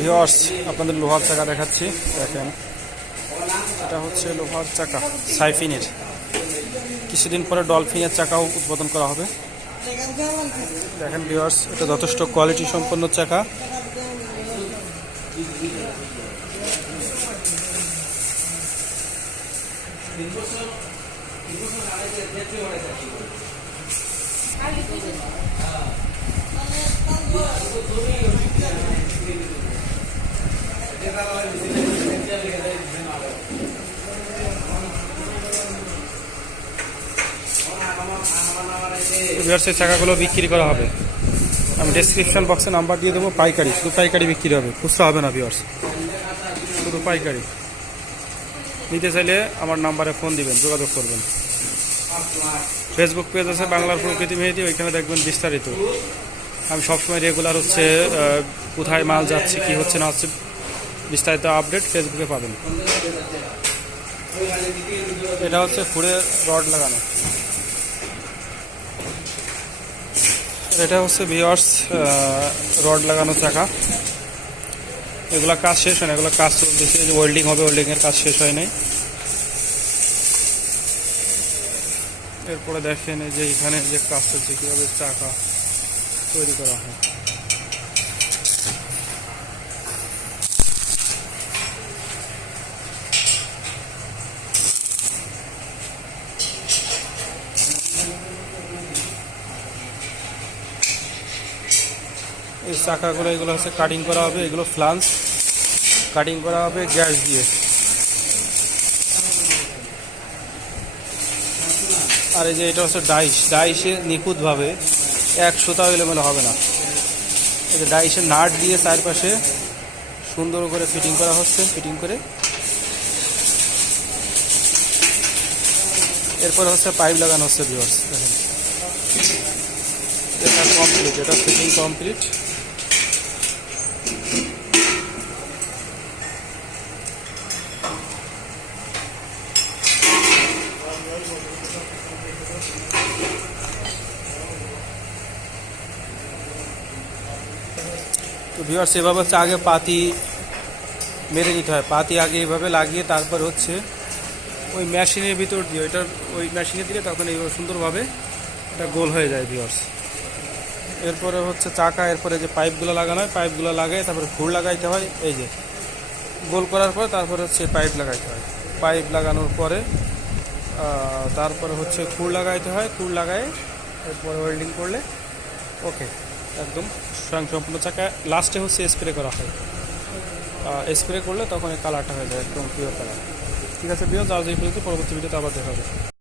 Viewers, আপনাদের লোহার চাকা দেখাচ্ছি। দেখেন, এটা হচ্ছে লোহার চাকা সাইফিনের। কিছুদিন পরে ডলফিনের চাকাও উদ্বোধন করা হবে। দেখেন ভিউয়ার্স, এটা যথেষ্ট কোয়ালিটি সম্পন্ন চাকা। ভিউয়ার্স, এই চাকাগুলো বিক্রি করা হবে। আমি ডেসক্রিপশন বক্সে নাম্বার দিয়ে দেবো। পাইকারি, শুধু পাইকারি বিক্রি হবে, খুচরা হবে না ভিউয়ার্স, শুধু পাইকারি। নিতে চাইলে আমার নাম্বারে ফোন দিবেন, যোগাযোগ করবেন। ফেসবুক পেজ আছে বাংলার প্রকৃতি মেহেদি, ওইখানে দেখবেন বিস্তারিত। আমি সবসময় রেগুলার হচ্ছে কোথায় মাল যাচ্ছে, কি হচ্ছে না হচ্ছে, বিস্তারিত আপডেট ফেসবুকে পাবেন। এটা হচ্ছে ফুড়ে রড লাগানো। এটা হচ্ছে ভিউয়ার্স রড লাগানো চাকা। এগুলা কাজ শেষ হয় না, এগুলো কাজ চলতেছে। যে ওয়েল্ডিং হবে, ওয়েল্ডিংয়ের কাজ শেষ হয় নাই। এরপরে দেখেন এই যে এখানে যে কাজ চলছে, কীভাবে চাকা তৈরি করা হয়। এই চাকাগুলো এগুলো হচ্ছে কাটিং করা হবে। এগুলো ফ্লান্স কাটিং করা হবে গ্যাস দিয়ে। আর এই যে এটা হচ্ছে ডাইসে নিখুঁতভাবে 100টাও এলোমেলো হবে না। এই যে ডাইসের নাট দিয়ে চারপাশে সুন্দর করে ফিটিং করা হচ্ছে। ফিটিং করে এরপরে হচ্ছে পাইপ লাগানো হচ্ছে ভিউয়ার্স। দেখেন, এটা কমপ্লিট, এটা ফিটিং কমপ্লিট। তো ভিউয়ার্স, এভাবে হচ্ছে আগে পাতি মেরে নিতে হয়। পাতি আগে এইভাবে লাগিয়ে তারপর হচ্ছে ওই মেশিনের ভিতর দিয়ে, ওইটার ওই মেশিনে দিলে তখন এইভাবে সুন্দরভাবে এটা গোল হয়ে যায় ভিউয়ার্স। এরপরে হচ্ছে চাকা, এরপরে যে পাইপগুলো লাগানো হয়, পাইপগুলো লাগাই তারপরে খুর লাগাইতে হয়। এই যে গোল করার পরে তারপরে হচ্ছে পাইপ লাগাইতে হয়। পাইপ লাগানোর পরে তারপরে হচ্ছে খুর লাগাইতে হয়। খুর লাগাই এরপরে ওয়েল্ডিং করলে ওকে, একদম স্বয়ংসম্পূর্ণ চাকা। লাস্টে হচ্ছে স্প্রে করা হয়। স্প্রে করলে তখন এই কালারটা হয়ে যায় একদম পিওর কালার। ঠিক আছে ভিউয়ার্স, আজ এই পর্যন্ত, পরবর্তী ভিডিওতে আবার দেখা হবে।